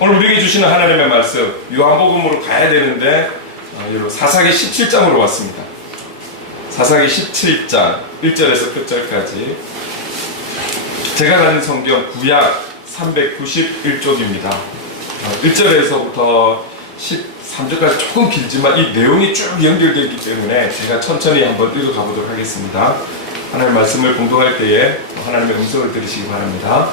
오늘 우리에게 주시는 하나님의 말씀 요한복음으로 가야 되는데 여러분 사사기 17장으로 왔습니다. 사사기 17장 1절에서 끝절까지 제가 가진 성경 구약 391쪽입니다. 1절에서부터 13절까지 조금 길지만 이 내용이 쭉 연결되어 있기 때문에 제가 천천히 한번 읽어가 보도록 하겠습니다. 하나님의 말씀을 공독할 때에 하나님의 음성을 들으시기 바랍니다.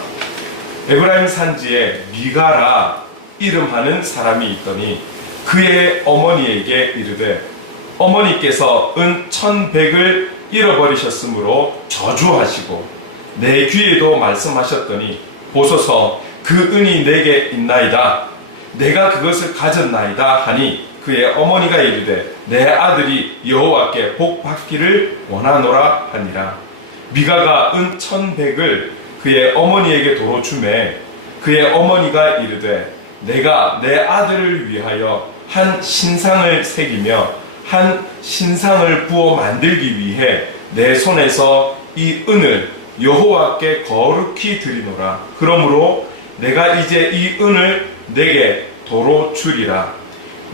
에브라임 산지에 미가라 이름하는 사람이 있더니 그의 어머니에게 이르되 어머니께서 은 1100을 잃어버리셨으므로 저주하시고 내 귀에도 말씀하셨더니 보소서 그 은이 내게 있나이다. 내가 그것을 가졌나이다 하니 그의 어머니가 이르되 내 아들이 여호와께 복 받기를 원하노라 하니라. 미가가 은 1100을 그의 어머니에게 도로 주매 그의 어머니가 이르되 내가 내 아들을 위하여 한 신상을 새기며 한 신상을 부어 만들기 위해 내 손에서 이 은을 여호와께 거룩히 드리노라. 그러므로 내가 이제 이 은을 내게 도로 주리라.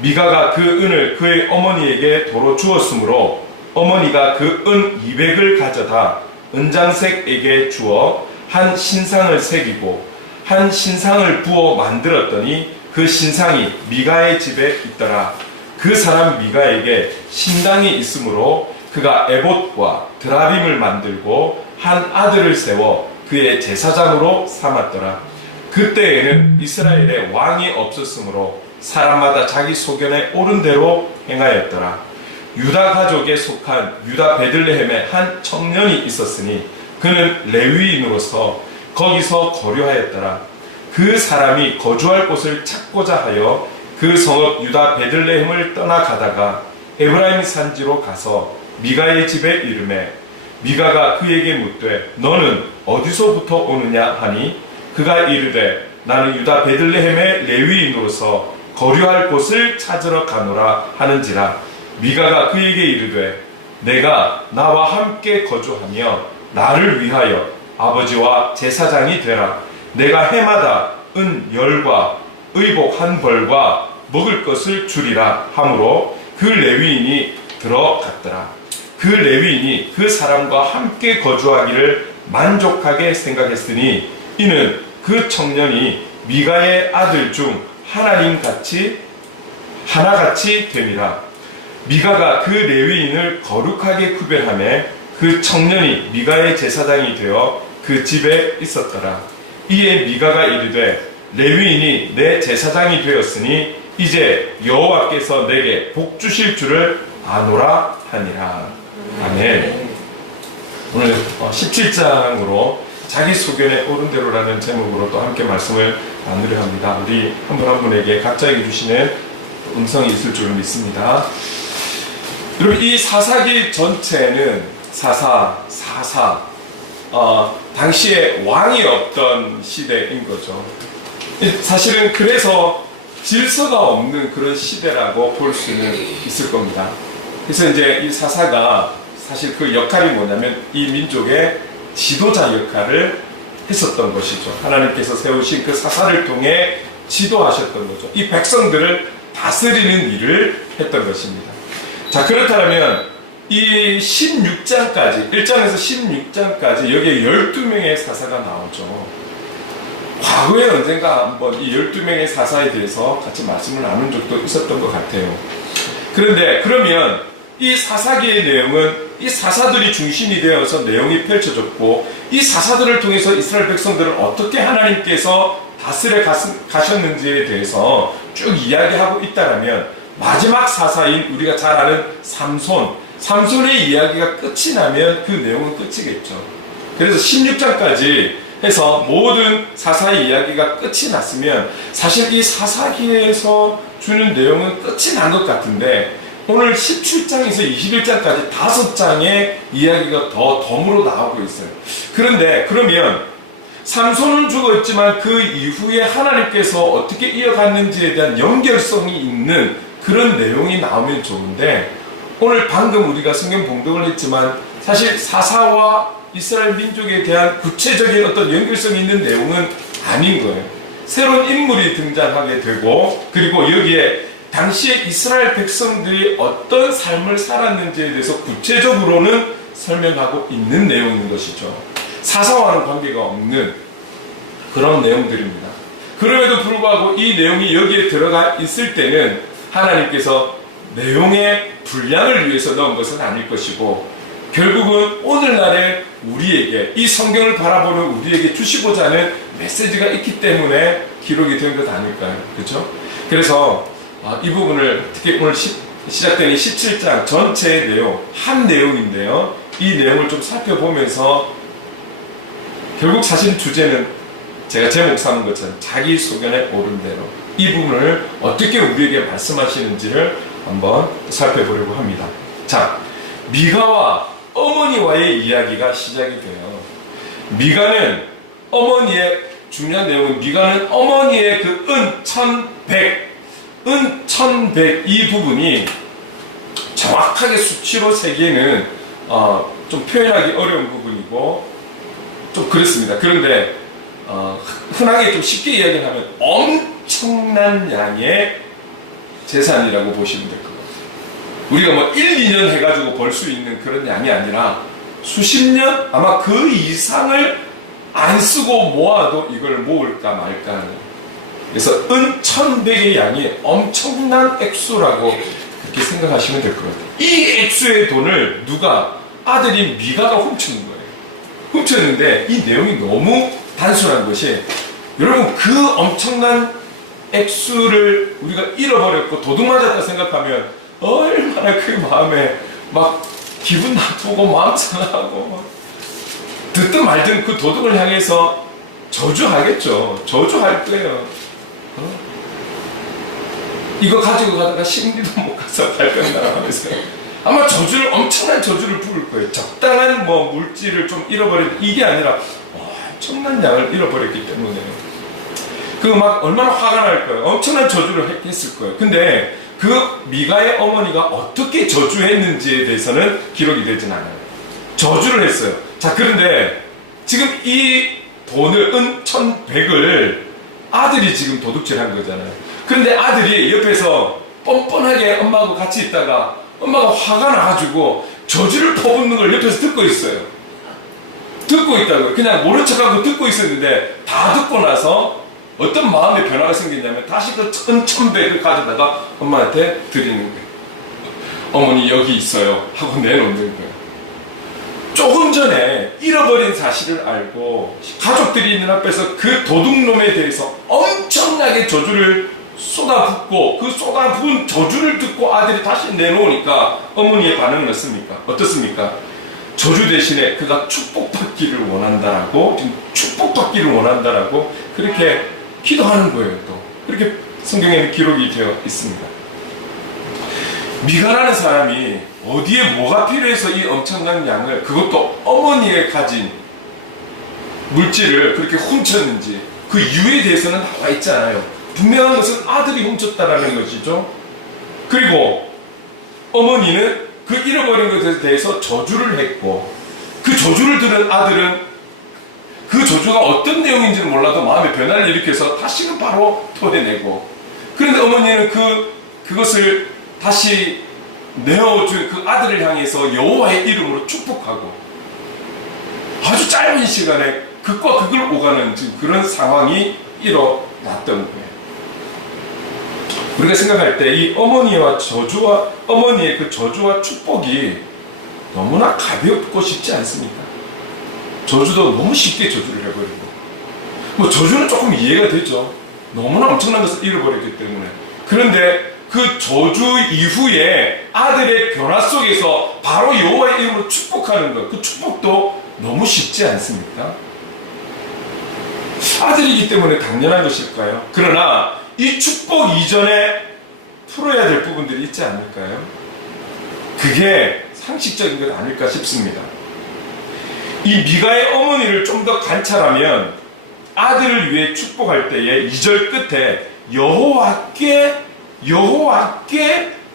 미가가 그 은을 그의 어머니에게 도로 주었으므로 어머니가 그 은 200을 가져다 은장색에게 주어 한 신상을 새기고 한 신상을 부어 만들었더니 그 신상이 미가의 집에 있더라. 그 사람 미가에게 신당이 있으므로 그가 에봇과 드라빔을 만들고 한 아들을 세워 그의 제사장으로 삼았더라. 그때에는 이스라엘에 왕이 없었으므로 사람마다 자기 소견에 옳은 대로 행하였더라. 유다 가족에 속한 유다 베들레헴에 한 청년이 있었으니 그는 레위인으로서 거기서 거류하였더라. 그 사람이 거주할 곳을 찾고자 하여 그 성읍 유다 베들레헴을 떠나가다가 에브라임 산지로 가서 미가의 집에 이르매 미가가 그에게 묻되 너는 어디서부터 오느냐 하니 그가 이르되 나는 유다 베들레헴의 레위인으로서 거류할 곳을 찾으러 가노라 하는지라. 미가가 그에게 이르되 내가 나와 함께 거주하며 나를 위하여 아버지와 제사장이 되라. 내가 해마다 은 10과 의복 1벌과 먹을 것을 주리라 하므로 그 레위인이 들어갔더라. 그 레위인이 그 사람과 함께 거주하기를 만족하게 생각했으니 이는 그 청년이 미가의 아들 중 하나같이 됨이라. 미가가 그 레위인을 거룩하게 구별하며 그 청년이 미가의 제사장이 되어 그 집에 있었더라. 이에 미가가 이르되 레위인이 내 제사장이 되었으니 이제 여호와께서 내게 복 주실 줄을 아노라 하니라. 아멘. 오늘 17장으로 자기 소견에 옳은 대로라는 제목으로 또 함께 말씀을 나누려 합니다. 우리 한 분 한 분에게 각자에게 주시는 음성이 있을 줄 믿습니다. 여러분, 이 사사기 전체는 사사, 당시에 왕이 없던 시대인 거죠. 사실은 그래서 질서가 없는 그런 시대라고 볼 수는 있을 겁니다. 그래서 이제 이 사사가 사실 그 역할이 뭐냐면 이 민족의 지도자 역할을 했었던 것이죠. 하나님께서 세우신 그 사사를 통해 지도하셨던 거죠. 이 백성들을 다스리는 일을 했던 것입니다. 자, 그렇다면 이 16장까지 1장에서 16장까지 여기에 12명의 사사가 나오죠. 과거에 언젠가 한번 이 12명의 사사에 대해서 같이 말씀을 나눈 적도 있었던 것 같아요. 그런데 그러면 이 사사기의 내용은 이 사사들이 중심이 되어서 내용이 펼쳐졌고 이 사사들을 통해서 이스라엘 백성들을 어떻게 하나님께서 다스려 가셨는지에 대해서 쭉 이야기하고 있다면 마지막 사사인 우리가 잘 아는 삼손의 이야기가 끝이 나면 그 내용은 끝이겠죠. 그래서 16장까지 해서 모든 사사의 이야기가 끝이 났으면 사실 이 사사기에서 주는 내용은 끝이 난 것 같은데 오늘 17장에서 21장까지 5장의 이야기가 더 덤으로 나오고 있어요. 그런데 그러면 삼손은 죽었지만 그 이후에 하나님께서 어떻게 이어갔는지에 대한 연결성이 있는 그런 내용이 나오면 좋은데 오늘 방금 우리가 성경 봉독을 했지만 사실 사사와 이스라엘 민족에 대한 구체적인 어떤 연결성이 있는 내용은 아닌 거예요. 새로운 인물이 등장하게 되고, 그리고 여기에 당시에 이스라엘 백성들이 어떤 삶을 살았는지에 대해서 구체적으로는 설명하고 있는 내용인 것이죠. 사사와는 관계가 없는 그런 내용들입니다. 그럼에도 불구하고 이 내용이 여기에 들어가 있을 때는 하나님께서 내용의 분량을 위해서 넣은 것은 아닐 것이고, 결국은 오늘날의 우리에게, 이 성경을 바라보는 우리에게 주시고자 하는 메시지가 있기 때문에 기록이 된 것 아닐까요? 그렇죠? 그래서 이 부분을 특히 오늘 시작된 이 17장 전체의 내용, 한 내용인데요. 이 내용을 좀 살펴보면서 결국 사실 주제는 제가 제목 삼은 것처럼 자기 소견에 오른 대로, 이 부분을 어떻게 우리에게 말씀하시는지를 한번 살펴보려고 합니다. 자, 미가와 어머니와의 이야기가 시작이 돼요. 미가는 어머니의, 중요한 내용은 미가는 어머니의 그 은 1100 이 부분이 정확하게 수치로 세기에는 좀 표현하기 어려운 부분이고 좀 그렇습니다. 그런데 흔하게 좀 쉽게 이야기하면 엄청난 양의 재산이라고 보시면 될 것 같아요. 우리가 뭐 1, 2년 해가지고 벌 수 있는 그런 양이 아니라 수십 년, 아마 그 이상을 안 쓰고 모아도 이걸 모을까 말까 하는. 그래서 은 1100의 양이 엄청난 액수라고 그렇게 생각하시면 될 것 같아요. 이 액수의 돈을 누가, 아들인 미가가 훔치는 거예요. 훔쳤는데 이 내용이 너무 단순한 것이, 여러분 그 엄청난 액수를 우리가 잃어버렸고 도둑 맞았다 생각하면 얼마나 그 마음에 막 기분 나쁘고 마음 상하고 막 듣든 말든 그 도둑을 향해서 저주하겠죠. 저주할 거예요. 이거 가지고 가다가 심리도 못 가서 발병 나가면서 아마 저주를, 엄청난 저주를 부을 거예요. 적당한 뭐 물질을 좀 잃어버린, 이게 아니라 엄청난 양을 잃어버렸기 때문에 그 막 얼마나 화가 날 거예요. 엄청난 저주를 했을 거예요. 근데 그 미가의 어머니가 어떻게 저주했는지에 대해서는 기록이 되진 않아요. 저주를 했어요. 자, 그런데 지금 이 돈을, 은 1100을 아들이 지금 도둑질한 거잖아요. 그런데 아들이 옆에서 뻔뻔하게 엄마하고 같이 있다가 엄마가 화가 나가지고 저주를 퍼붓는 걸 옆에서 듣고 있어요. 듣고 있다고요. 그냥 모른 척하고 듣고 있었는데 다 듣고 나서 어떤 마음의 변화가 생겼냐면 다시 그 1100을 가져다가 엄마한테 드리는 거예요. 어머니 여기 있어요 하고 내놓는 거예요. 조금 전에 잃어버린 사실을 알고 가족들이 있는 앞에서 그 도둑놈에 대해서 엄청나게 저주를 쏟아붓고, 그 쏟아부은 저주를 듣고 아들이 다시 내놓으니까 어머니의 반응은 어떻습니까? 저주 대신에 그가 축복받기를 원한다라고, 지금 축복받기를 원한다라고 그렇게 기도하는 거예요. 또 그렇게 성경에는 기록이 되어 있습니다. 미가라는 사람이 어디에 뭐가 필요해서 이 엄청난 양을, 그것도 어머니의 가진 물질을 그렇게 훔쳤는지 그 이유에 대해서는 나와 있잖아요. 분명한 것은 아들이 훔쳤다라는 것이죠. 그리고 어머니는 그 잃어버린 것에 대해서 저주를 했고, 그 저주를 들은 아들은 그 저주가 어떤 내용인지는 몰라도 마음의 변화를 일으켜서 다시는 바로 토해내고, 그런데 어머니는 그것을 다시 내어준 그 아들을 향해서 여호와의 이름으로 축복하고 아주 짧은 시간에 극과 극을 오가는 지금 그런 상황이 일어났던 거예요. 우리가 생각할 때 이 어머니의 그 저주와 축복이 너무나 가볍고 쉽지 않습니까? 저주도 너무 쉽게 저주를 해버리고, 뭐 저주는 조금 이해가 되죠. 너무나 엄청난 것을 잃어버렸기 때문에. 그런데 그 저주 이후에 아들의 변화 속에서 바로 여호와의 이름으로 축복하는 것, 그 축복도 너무 쉽지 않습니까? 아들이기 때문에 당연한 것일까요? 그러나 이 축복 이전에 풀어야 될 부분들이 있지 않을까요? 그게 상식적인 것 아닐까 싶습니다. 이 미가의 어머니를 좀 더 관찰하면 아들을 위해 축복할 때에 2절 끝에 여호와께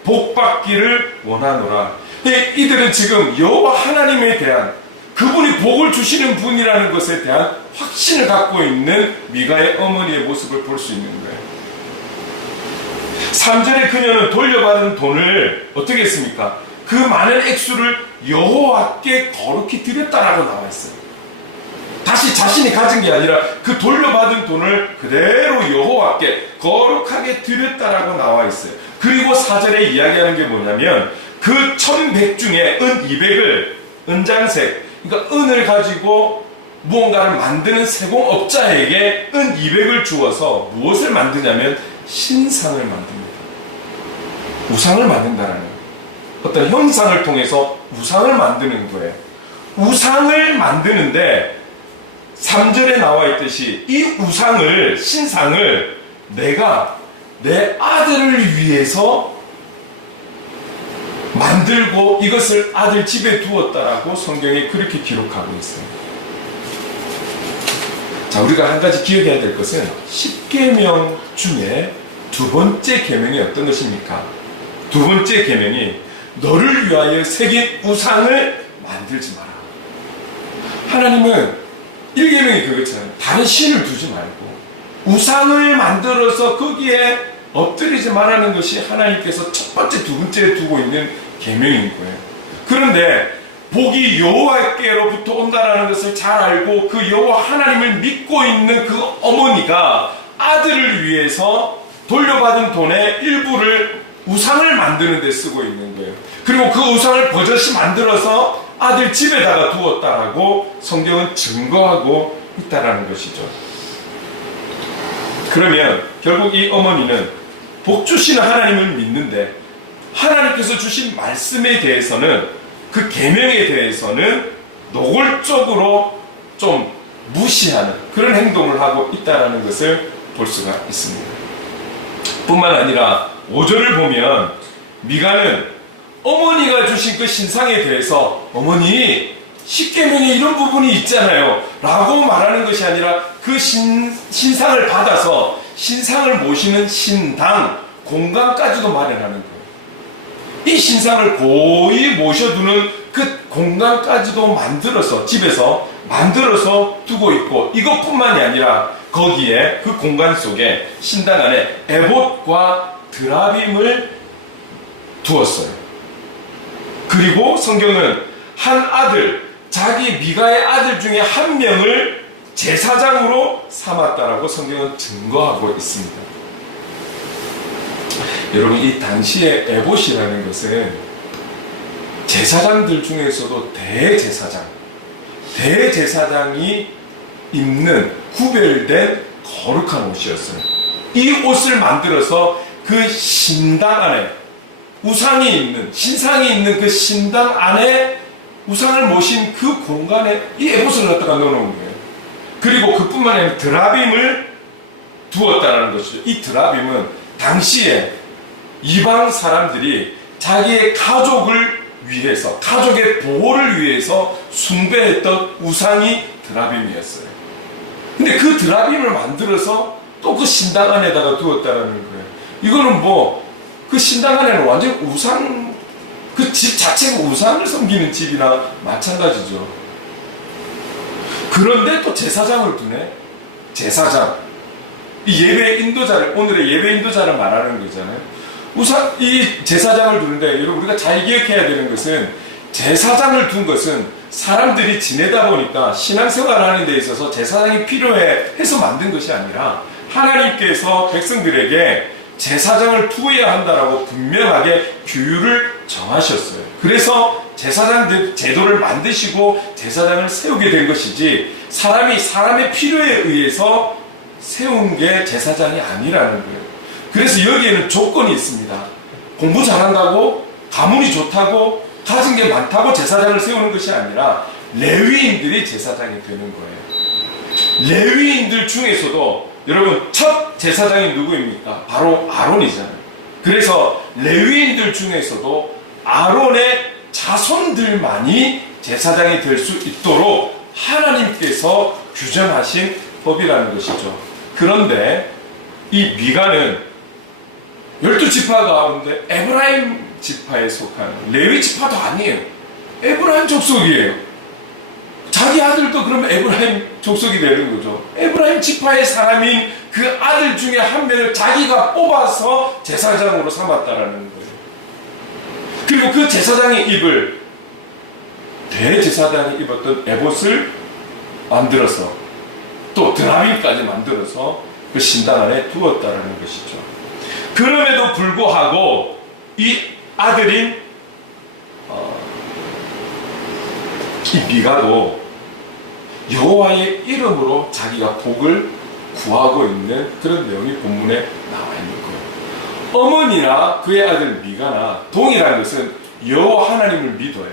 복받기를 원하노라. 이들은 지금 여호와 하나님에 대한 그분이 복을 주시는 분이라는 것에 대한 확신을 갖고 있는 미가의 어머니의 모습을 볼 수 있는 거예요. 3절에 그녀는 돌려받은 돈을 어떻게 했습니까? 그 많은 액수를 여호와께 거룩히 드렸다라고 나와 있어요. 다시 자신이 가진 게 아니라 그 돌려받은 돈을 그대로 여호와께 거룩하게 드렸다라고 나와 있어요. 그리고 4절에 이야기하는 게 뭐냐면 그 1100 중에 은 200을 은장색, 그러니까 은을 가지고 무언가를 만드는 세공업자에게 은 200을 주어서 무엇을 만드냐면 신상을 만듭니다. 우상을 만든다라는 어떤 형상을 통해서 우상을 만드는 거예요. 우상을 만드는데 3절에 나와 있듯이 이 우상을, 신상을 내가 내 아들을 위해서 만들고 이것을 아들 집에 두었다라고 성경에 그렇게 기록하고 있어요. 자, 우리가 한 가지 기억해야 될 것은 10계명 중에 두 번째 계명이 어떤 것입니까? 두 번째 계명이 너를 위하여 새긴 우상을 만들지 마라. 하나님은 1계명이 그거잖아요. 다른 신을 두지 말고 우상을 만들어서 거기에 엎드리지 말라는 것이 하나님께서 첫 번째, 두 번째에 두고 있는 계명인 거예요. 그런데 복이 여호와께로부터 온다라는 것을 잘 알고 그 여호와 하나님을 믿고 있는 그 어머니가 아들을 위해서 돌려받은 돈의 일부를 우상을 만드는 데 쓰고 있는 거예요. 그리고 그 우상을 버젓이 만들어서 아들 집에다가 두었다라고 성경은 증거하고 있다라는 것이죠. 그러면 결국 이 어머니는 복 주시는 하나님을 믿는데 하나님께서 주신 말씀에 대해서는 그 계명에 대해서는 노골적으로 좀 무시하는 그런 행동을 하고 있다라는 것을 볼 수가 있습니다. 뿐만 아니라 5절을 보면 미가는 어머니가 주신 그 신상에 대해서 어머니 10계명에 이런 부분이 있잖아요 라고 말하는 것이 아니라 그 신상을 받아서 신상을 모시는 신당 공간까지도 마련하는 거예요. 이 신상을 고이 모셔두는 그 공간까지도 만들어서 집에서 만들어서 두고 있고 이것뿐만이 아니라 거기에 그 공간 속에 신당 안에 에봇과 드라빔을 두었어요. 그리고 성경은 한 아들, 자기 미가의 아들 중에 한 명을 제사장으로 삼았다라고 성경은 증거하고 있습니다. 여러분, 이 당시의 에봇이라는 것은 제사장들 중에서도 대제사장이 입는 구별된 거룩한 옷이었어요. 이 옷을 만들어서 그 신당 안에 우상이 있는, 신상이 있는 그 신당 안에 우상을 모신 그 공간에 이 에봇을 갖다가 넣어놓은 거예요. 그리고 그뿐만 아니라 드라빔을 두었다는 것이죠. 이 드라빔은 당시에 이방 사람들이 자기의 가족을 위해서, 가족의 보호를 위해서 숭배했던 우상이 드라빔이었어요. 근데 그 드라빔을 만들어서 또 그 신당 안에다가 두었다는 거예요. 이거는 그 신당 안에는 완전 우상, 그 집 자체가 우상을 섬기는 집이나 마찬가지죠. 그런데 또 제사장을 두네. 제사장. 이 예배 인도자를, 오늘의 예배 인도자를 말하는 거잖아요. 이 제사장을 두는데, 여러분, 우리가 잘 기억해야 되는 것은, 제사장을 둔 것은 사람들이 지내다 보니까 신앙생활 하는 데 있어서 제사장이 필요해 해서 만든 것이 아니라, 하나님께서 백성들에게 제사장을 두어야 한다라고 분명하게 규율을 정하셨어요. 그래서 제사장 제도를 만드시고 제사장을 세우게 된 것이지, 사람의 필요에 의해서 세운 게 제사장이 아니라는 거예요. 그래서 여기에는 조건이 있습니다. 공부 잘한다고, 가문이 좋다고, 가진 게 많다고 제사장을 세우는 것이 아니라 레위인들이 제사장이 되는 거예요. 레위인들 중에서도 여러분, 첫 제사장이 누구입니까? 바로 아론이잖아요. 그래서 레위인들 중에서도 아론의 자손들만이 제사장이 될 수 있도록 하나님께서 규정하신 법이라는 것이죠. 그런데 이 미가는 12지파 가운데 에브라임 지파에 속한, 레위 지파도 아니에요. 에브라임 족속이에요. 자기 아들도 그러면 에브라임 족속이 되는 거죠. 에브라임 지파의 사람인 그 아들 중에 한 명을 자기가 뽑아서 제사장으로 삼았다라는 거예요. 그리고 그 제사장이 입을, 대제사장이 입었던 에봇을 만들어서 또 드라빔까지 만들어서 그 신당 안에 두었다라는 것이죠. 그럼에도 불구하고 이 아들인 이 미가도 여호와의 이름으로 자기가 복을 구하고 있는 그런 내용이 본문에 나와 있는 거예요. 어머니나 그의 아들 미가나 동일한 것은 여호와 하나님을 믿어요.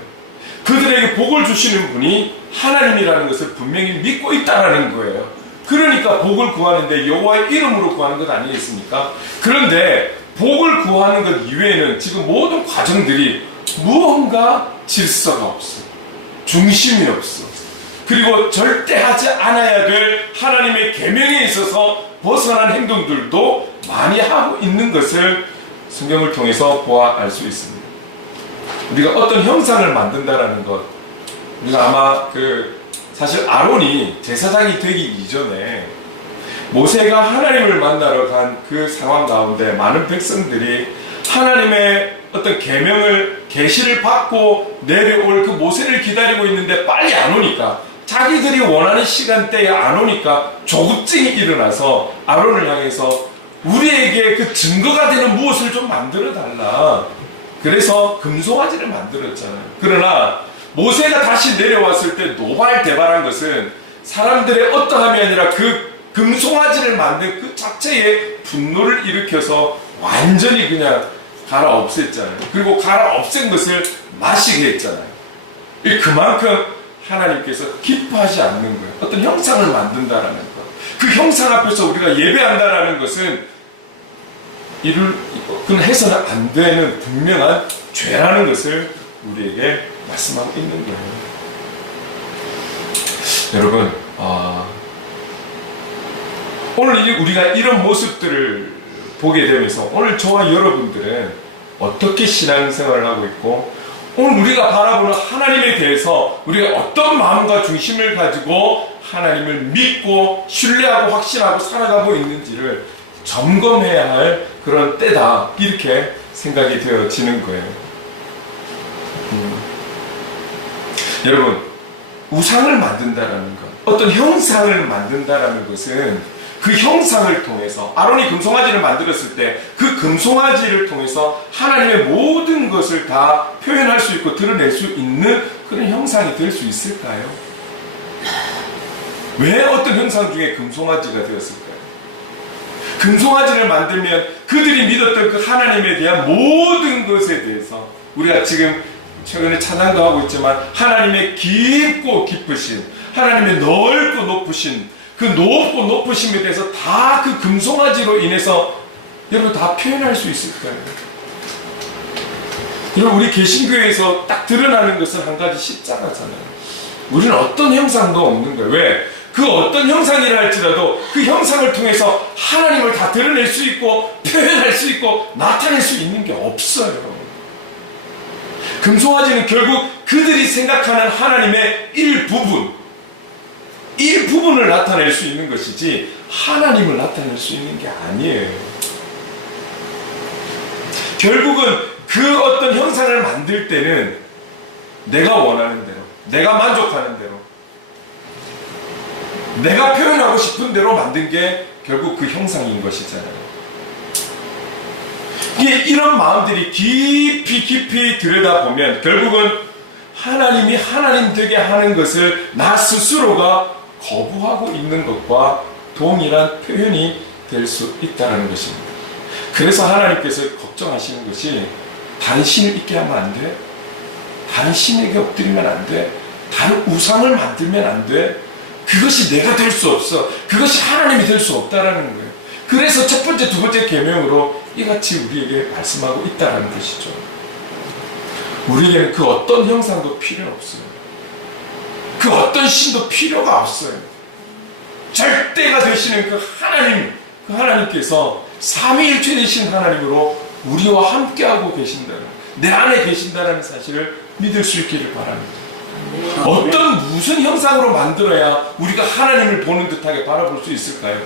그들에게 복을 주시는 분이 하나님이라는 것을 분명히 믿고 있다라는 거예요. 그러니까 복을 구하는데 여호와의 이름으로 구하는 것 아니겠습니까? 그런데 복을 구하는 것 이외에는 지금 모든 과정들이 무언가 질서가 없어. 중심이 없어. 그리고 절대 하지 않아야 될 하나님의 계명에 있어서 벗어난 행동들도 많이 하고 있는 것을 성경을 통해서 보아 알 수 있습니다. 우리가 어떤 형상을 만든다라는 것, 우리가 아마 사실 아론이 제사장이 되기 이전에 모세가 하나님을 만나러 간 그 상황 가운데 많은 백성들이 하나님의 어떤 계명을 계시를 받고 내려올 그 모세를 기다리고 있는데 빨리 안 오니까, 자기들이 원하는 시간대에 안 오니까 조급증이 일어나서 아론을 향해서 우리에게 그 증거가 되는 무엇을 좀 만들어 달라. 그래서 금송아지를 만들었잖아요. 그러나 모세가 다시 내려왔을 때 노발대발한 것은 사람들의 어떠함이 아니라 그 금송아지를 만든 그 자체에 분노를 일으켜서 완전히 그냥 갈아 없앴잖아요. 그리고 갈아 없앤 것을 마시게 했잖아요. 그만큼 하나님께서 기뻐하지 않는 거예요. 어떤 형상을 만든다라는 것. 그 형상 앞에서 우리가 예배한다라는 것은 그건 해서는 안 되는 분명한 죄라는 것을 우리에게 말씀하고 있는 거예요. 여러분, 오늘 우리가 이런 모습들을 보게 되면서 오늘 저와 여러분들은 어떻게 신앙생활을 하고 있고, 오늘 우리가 바라보는 하나님에 대해서 우리가 어떤 마음과 중심을 가지고 하나님을 믿고 신뢰하고 확신하고 살아가고 있는지를 점검해야 할 그런 때다, 이렇게 생각이 되어지는 거예요. 여러분, 우상을 만든다라는 것, 어떤 형상을 만든다라는 것은 그 형상을 통해서, 아론이 금송아지를 만들었을 때 그 금송아지를 통해서 하나님의 모든 것을 다 표현할 수 있고 드러낼 수 있는 그런 형상이 될 수 있을까요? 왜 어떤 형상 중에 금송아지가 되었을까요? 금송아지를 만들면 그들이 믿었던 그 하나님에 대한 모든 것에 대해서, 우리가 지금 최근에 찬양도 하고 있지만 하나님의 깊고 깊으신, 하나님의 넓고 높으신 그 높고 높으심에 대해서 다 그 금송아지로 인해서 여러분 다 표현할 수 있을까요? 여러분, 우리 개신교에서 딱 드러나는 것은 한 가지 십자가잖아요. 우리는 어떤 형상도 없는 거예요. 왜? 그 어떤 형상이라 할지라도 그 형상을 통해서 하나님을 다 드러낼 수 있고 표현할 수 있고 나타낼 수 있는 게 없어요. 금송아지는 결국 그들이 생각하는 하나님의 일부분을 나타낼 수 있는 것이지 하나님을 나타낼 수 있는 게 아니에요. 결국은 그 어떤 형상을 만들 때는 내가 원하는 대로, 내가 만족하는 대로, 내가 표현하고 싶은 대로 만든 게 결국 그 형상인 것이잖아요. 이런 마음들이 깊이 들여다보면 결국은 하나님이 하나님 되게 하는 것을 나 스스로가 거부하고 있는 것과 동일한 표현이 될 수 있다는 것입니다. 그래서 하나님께서 걱정하시는 것이 다른 신을 있게 하면 안 돼, 다른 신에게 엎드리면 안 돼, 다른 우상을 만들면 안 돼, 그것이 내가 될 수 없어, 그것이 하나님이 될 수 없다라는 거예요. 그래서 첫 번째, 두 번째 계명으로 이같이 우리에게 말씀하고 있다는 것이죠. 우리에게는 그 어떤 형상도 필요 없어요. 그 어떤 신도 필요가 없어요. 절대가 되시는 그 하나님, 그 하나님께서 삼위일체 되신 하나님으로 우리와 함께하고 계신다는, 내 안에 계신다는 사실을 믿을 수 있기를 바랍니다. 무슨 형상으로 만들어야 우리가 하나님을 보는 듯하게 바라볼 수 있을까요?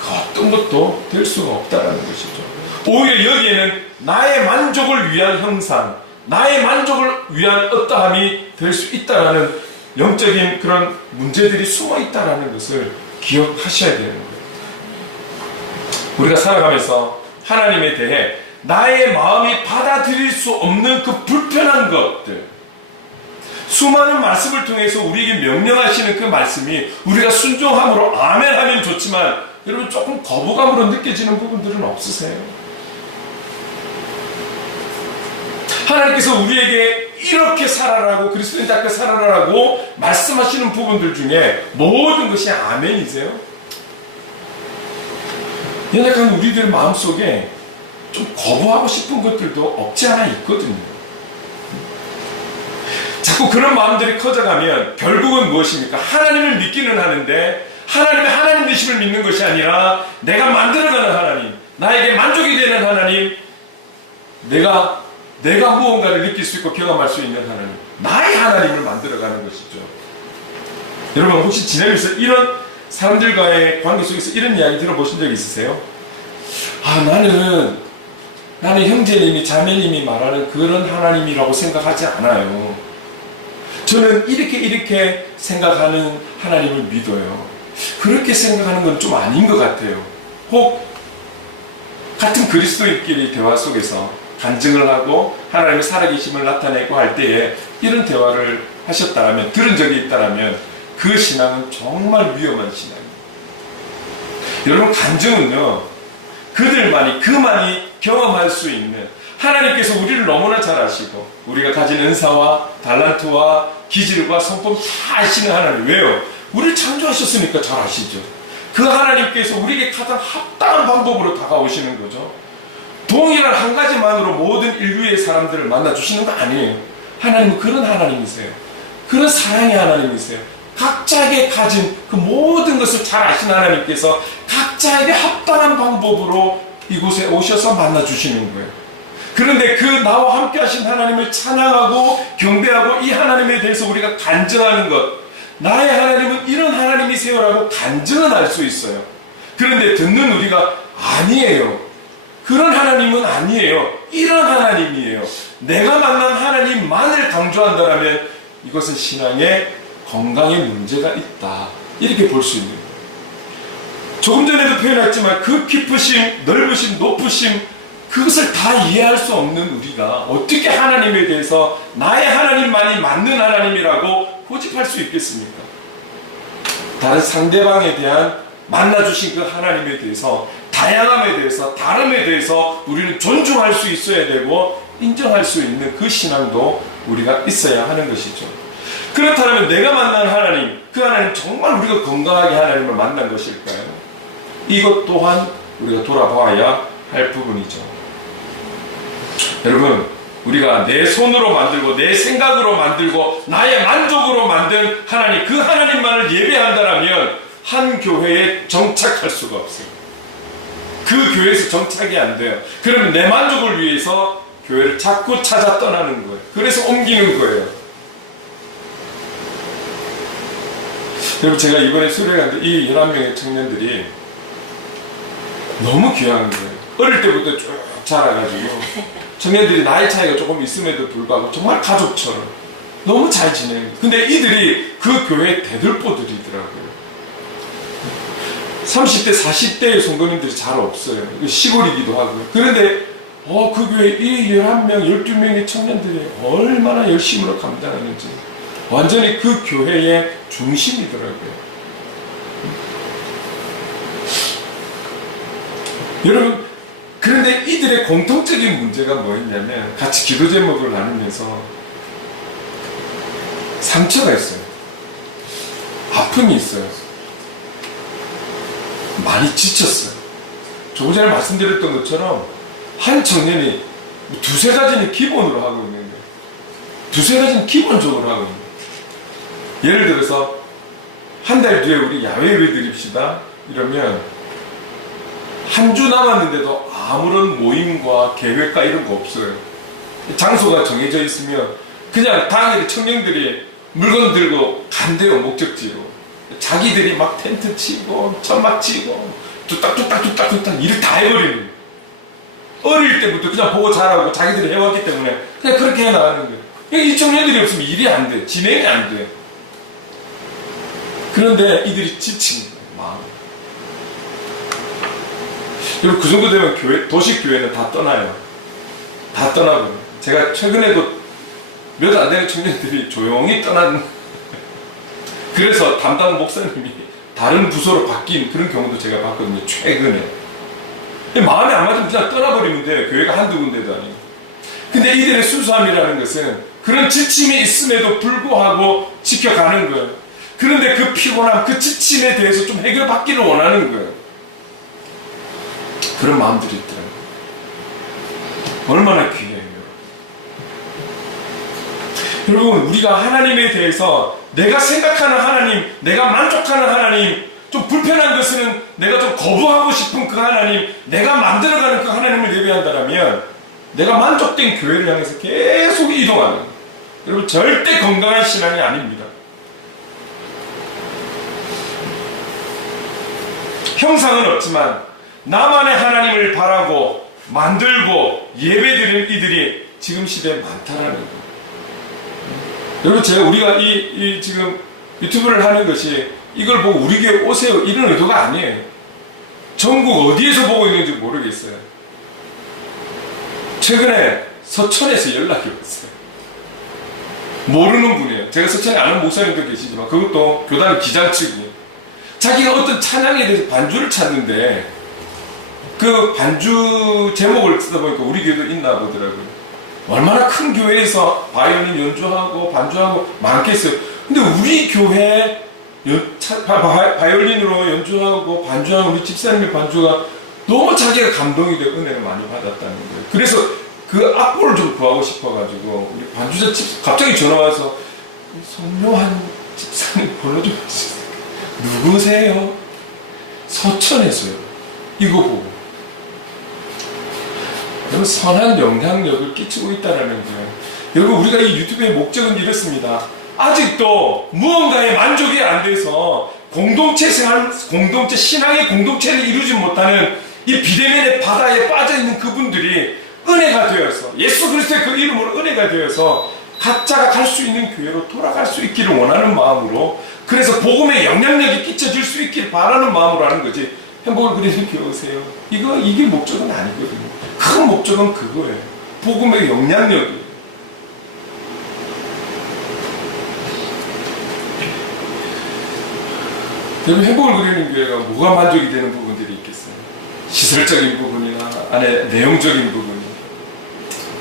그 어떤 것도 될 수가 없다는 것이죠. 오히려 여기에는 나의 만족을 위한 형상, 나의 만족을 위한 어떠함이 될 수 있다라는 영적인 그런 문제들이 숨어 있다라는 것을 기억하셔야 되는 거예요. 우리가 살아가면서 하나님에 대해 나의 마음이 받아들일 수 없는 그 불편한 것들, 수많은 말씀을 통해서 우리에게 명령하시는 그 말씀이 우리가 순종함으로 아멘 하면 좋지만 여러분 조금 거부감으로 느껴지는 부분들은 없으세요? 하나님께서 우리에게 이렇게 살아라고, 그리스도인답게 살아라고 말씀하시는 부분들 중에 모든 것이 아멘이세요? 연약한 우리들 마음속에 좀 거부하고 싶은 것들도 없지 않아 있거든요. 자꾸 그런 마음들이 커져가면 결국은 무엇입니까? 하나님을 믿기는 하는데 하나님의 하나님 되심을 믿는 것이 아니라 내가 만들어가는 하나님, 나에게 만족이 되는 하나님, 내가 무언가를 느낄 수 있고 경험할 수 있는 하나님, 나의 하나님을 만들어가는 것이죠. 여러분 혹시 지내면서 이런 사람들과의 관계 속에서 이런 이야기 들어보신 적 있으세요? 나는 형제님이 자매님이 말하는 그런 하나님이라고 생각하지 않아요. 저는 이렇게 생각하는 하나님을 믿어요. 그렇게 생각하는 건 좀 아닌 것 같아요. 혹 같은 그리스도인끼리 대화 속에서 간증을 하고 하나님의 살아계심을 나타내고 할 때에 이런 대화를 하셨다라면, 들은 적이 있다라면 그 신앙은 정말 위험한 신앙입니다. 여러분 간증은요, 그만이 경험할 수 있는, 하나님께서 우리를 너무나 잘 아시고 우리가 가진 은사와 달란트와 기질과 성품 다 아시는 하나님. 왜요? 우리를 창조하셨으니까 잘 아시죠. 그 하나님께서 우리에게 가장 합당한 방법으로 다가오시는 거죠. 동일한 한 가지만으로 모든 인류의 사람들을 만나주시는 거 아니에요. 하나님은 그런 하나님이세요. 그런 사랑의 하나님이세요. 각자에게 가진 그 모든 것을 잘 아시는 하나님께서 각자에게 합당한 방법으로 이곳에 오셔서 만나주시는 거예요. 그런데 그 나와 함께 하신 하나님을 찬양하고 경배하고 이 하나님에 대해서 우리가 간증하는 것, 나의 하나님은 이런 하나님이세요라고 간증은 할 수 있어요. 그런데 듣는 우리가 아니에요, 그런 하나님은 아니에요, 이런 하나님이에요, 내가 만난 하나님만을 강조한다면 이것은 신앙의 건강에 문제가 있다, 이렇게 볼 수 있는 거예요. 조금 전에도 표현했지만 그 깊으심, 넓으심, 높으심, 그것을 다 이해할 수 없는 우리가 어떻게 하나님에 대해서 나의 하나님만이 맞는 하나님이라고 고집할 수 있겠습니까? 다른 상대방에 대한 만나주신 그 하나님에 대해서, 다양함에 대해서, 다름에 대해서 우리는 존중할 수 있어야 되고 인정할 수 있는 그 신앙도 우리가 있어야 하는 것이죠. 그렇다면 내가 만난 하나님, 그 하나님 정말 우리가 건강하게 하나님을 만난 것일까요? 이것 또한 우리가 돌아봐야 할 부분이죠. 여러분, 우리가 내 손으로 만들고 내 생각으로 만들고 나의 만족으로 만든 하나님, 그 하나님만을 예배한다면 한 교회에 정착할 수가 없어요. 그 교회에서 정착이 안 돼요. 그러면 내 만족을 위해서 교회를 자꾸 찾아 떠나는 거예요. 그래서 옮기는 거예요. 여러분, 제가 이번에 수련회 갔는데 이 11명의 청년들이 너무 귀한 거예요. 어릴 때부터 쭉 자라가지고 청년들이 나이 차이가 조금 있음에도 불구하고 정말 가족처럼 너무 잘 지내는 거예요. 근데 이들이 그 교회의 대들보들이더라고요. 30대, 40대의 성도님들이 잘 없어요. 시골이기도 하고요. 그런데 그 교회 이 11명, 12명의 청년들이 얼마나 열심으로 감당하는지 완전히 그 교회의 중심이더라고요. 여러분, 그런데 이들의 공통적인 문제가 뭐였냐면 같이 기도 제목을 나누면서 상처가 있어요. 아픔이 있어요. 많이 지쳤어요. 조금 전에 말씀드렸던 것처럼 한 청년이 두세 가지는 기본으로 하고 있는 거예요. 두세 가지는 기본적으로 하고 있는 거예요. 예를 들어서 한 달 뒤에 우리 야외 예배 드립시다 이러면 한 주 남았는데도 아무런 모임과 계획과 이런 거 없어요. 장소가 정해져 있으면 그냥 당일에 청년들이 물건 들고 간대요, 목적지로. 자기들이 막 텐트 치고 천막 치고 뚝딱뚝딱뚝딱뚝딱 일을 다 해버리는 거예요. 어릴 때부터 그냥 보고 자라고 자기들이 해왔기 때문에 그냥 그렇게 해나가는 거예요. 이 청년들이 없으면 일이 안 돼. 진행이 안 돼. 그런데 이들이 지친 거예요, 마음. 여러분, 그 정도 되면 교회, 도시교회는 다 떠나요. 다 떠나버려요. 제가 최근에도 몇 안 되는 청년들이 조용히 떠나는 그래서 담당 목사님이 다른 부서로 바뀐 그런 경우도 제가 봤거든요, 최근에. 마음에 안 맞으면 그냥 떠나버리면 돼요. 교회가 한두 군데도 아니고. 근데 이들의 순수함이라는 것은 그런 지침이 있음에도 불구하고 지켜가는 거예요. 그런데 그 피곤함, 그 지침에 대해서 좀 해결받기를 원하는 거예요. 그런 마음들이 있더라고요. 얼마나 귀해요. 여러분, 우리가 하나님에 대해서 내가 생각하는 하나님, 내가 만족하는 하나님, 좀 불편한 것은 내가 좀 거부하고 싶은 그 하나님, 내가 만들어가는 그 하나님을 예배한다면 내가 만족된 교회를 향해서 계속 이동하는 거예요. 여러분, 절대 건강한 신앙이 아닙니다. 형상은 없지만 나만의 하나님을 바라고 만들고 예배드리는 이들이 지금 시대에 많다라는 거예요. 여러분, 우리가 지금 유튜브를 하는 것이 이걸 보고 우리 교회 오세요 이런 의도가 아니에요. 전국 어디에서 보고 있는지 모르겠어요. 최근에 서천에서 연락이 왔어요. 모르는 분이에요. 제가 서천에 아는 목사님도 계시지만 그것도 교단 기장 측이에요. 자기가 어떤 찬양에 대해서 반주를 찾는데 그 반주 제목을 쓰다 보니까 우리 교회도 있나 보더라고요. 얼마나 큰 교회에서 바이올린 연주하고 반주하고 많겠어요. 근데 우리 교회 바이올린으로 연주하고 반주하는 우리 집사님의 반주가 너무 자기가 감동이 되고 은혜를 많이 받았다는 거예요. 그래서 그 악보를 좀 구하고 싶어가지고 우리 반주자 갑자기 전화와서 성묘한 집사님 번호 좀 주세요. 누구세요? 서천에서요. 이거 보고 여러분, 선한 영향력을 끼치고 있다는 거예요. 여러분, 우리가 이 유튜브의 목적은 이렇습니다. 아직도 무언가에 만족이 안 돼서 공동체 신앙의 공동체를 이루지 못하는 이 비대면의 바다에 빠져있는 그분들이 은혜가 되어서 예수 그리스도의 그 이름으로 은혜가 되어서 각자가 갈 수 있는 교회로 돌아갈 수 있기를 원하는 마음으로, 그래서 복음의 영향력이 끼쳐질 수 있기를 바라는 마음으로 하는 거지. 행복을 그리는 교회 오세요. 이게 목적은 아니거든요. 큰 목적은 그거예요. 복음의 영향력이에요. 여러분, 행복을 그리는 교회가 뭐가 만족이 되는 부분들이 있겠어요? 시설적인 부분이나 안에 내용적인 부분이.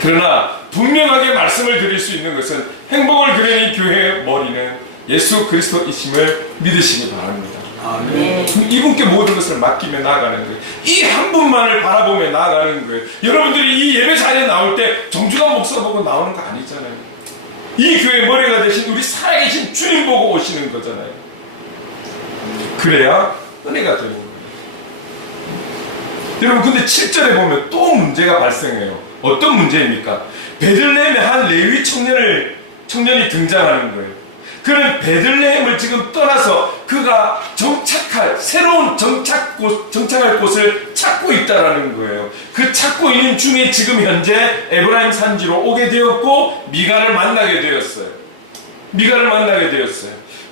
그러나 분명하게 말씀을 드릴 수 있는 것은 행복을 그리는 교회의 머리는 예수 그리스도이심을 믿으시기 바랍니다. 아멘. 이분께 모든 것을 맡기며 나아가는 거예요. 이 한 분만을 바라보며 나아가는 거예요. 여러분들이 이 예배 자리에 나올 때 정주관 목사 보고 나오는 거 아니잖아요. 이 교회 머리가 되신 우리 살아계신 주님 보고 오시는 거잖아요. 그래야 은혜가 되는 거예요. 여러분, 근데 7절에 보면 또 문제가 발생해요. 어떤 문제입니까? 베들레헴의 한 레위 청년이 등장하는 거예요. 그는 베들레헴을 지금 떠나서 그가 새로운 정착할 곳을 찾고 있다라는 거예요. 그 찾고 있는 중에 지금 현재 에브라임 산지로 오게 되었고 미가를 만나게 되었어요.